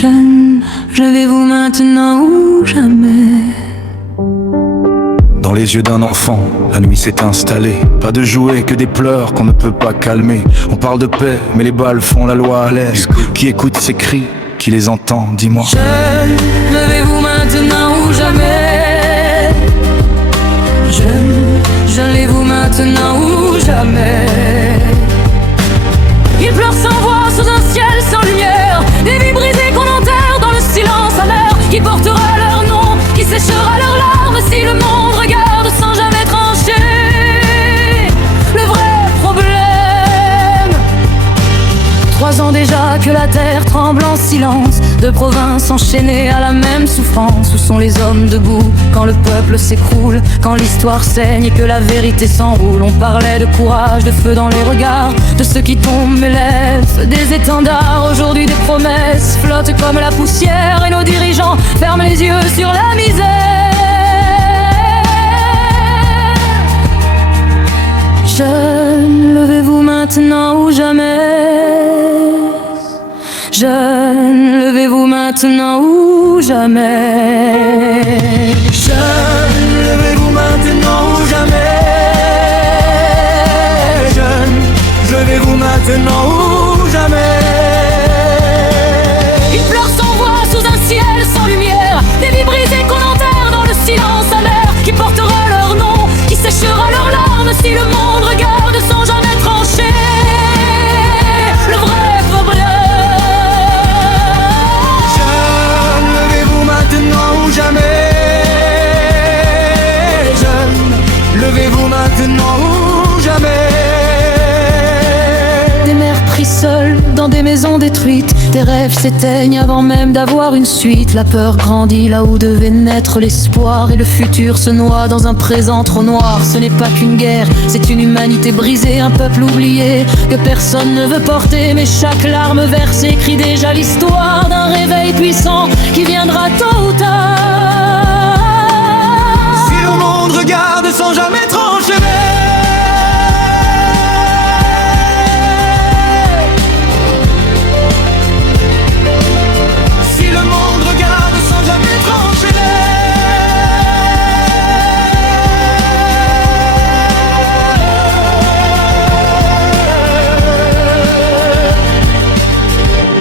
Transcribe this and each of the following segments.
Jeune, levez-vous maintenant ou jamais. Dans les yeux d'un enfant, la nuit s'est installée. Pas de jouets, que des pleurs qu'on ne peut pas calmer. On parle de paix, mais les balles font la loi à l'aise. Qui écoute ces cris, qui les entend, dis-moi. Jeune, levez-vous maintenant ou jamais. Jeune, levez-vous maintenant ou jamais. Il pleure sans voix sous un ciel sans lumière. Des vies brisées qu'on enterre dans le silence amer. Qui portera leur nom, qui séchera leurs larmes si le monde regarde sans jamais trancher le vrai problème. 3 ans déjà que la terre tremble en silence. 2 provinces enchaînées à la même souffrance. Où sont les hommes debout quand le peuple s'écroule, quand l'histoire saigne et que la vérité s'enroule? On parlait de courage, de feu dans les regards de ceux qui tombent mais lèvent des étendards. Aujourd'hui des promesses flottent comme la poussière et nos dirigeants ferment les yeux sur la misère. Jeune, levez-vous maintenant ou jamais. Jeune, levez-vous maintenant ou jamais. Jeune, levez-vous maintenant ou jamais. Jeune, levez-vous maintenant ou jamais. Il pleure sans voix sous un ciel sans lumière. Des vies brisées qu'on enterre dans le silence amer. Qui portera leur nom, qui séchera leurs larmes si le monde regarde sans jamais trancher le vrai problème. Jeune, levez-vous maintenant ou jamais. Jeune, levez-vous maintenant ou jamais. Des mères prises seules dans des maisons détruites. Des rêves s'éteignent avant même d'avoir une suite. La peur grandit là où devait naître l'espoir. Et le futur se noie dans un présent trop noir. Ce n'est pas qu'une guerre, c'est une humanité brisée. Un peuple oublié que personne ne veut porter. Mais chaque larme versée écrit déjà l'histoire d'un réveil puissant qui viendra tôt ou tard. Si le monde regarde sans jamais trancher.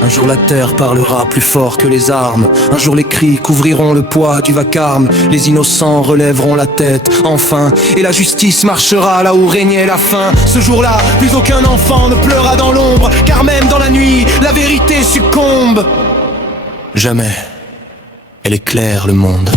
Un jour la terre parlera plus fort que les armes. Un jour les cris couvriront le poids du vacarme. Les innocents relèveront la tête, enfin. Et la justice marchera là où régnait la faim. Ce jour-là, plus aucun enfant ne pleura dans l'ombre. Car même dans la nuit, la vérité succombe. Jamais, elle éclaire le monde.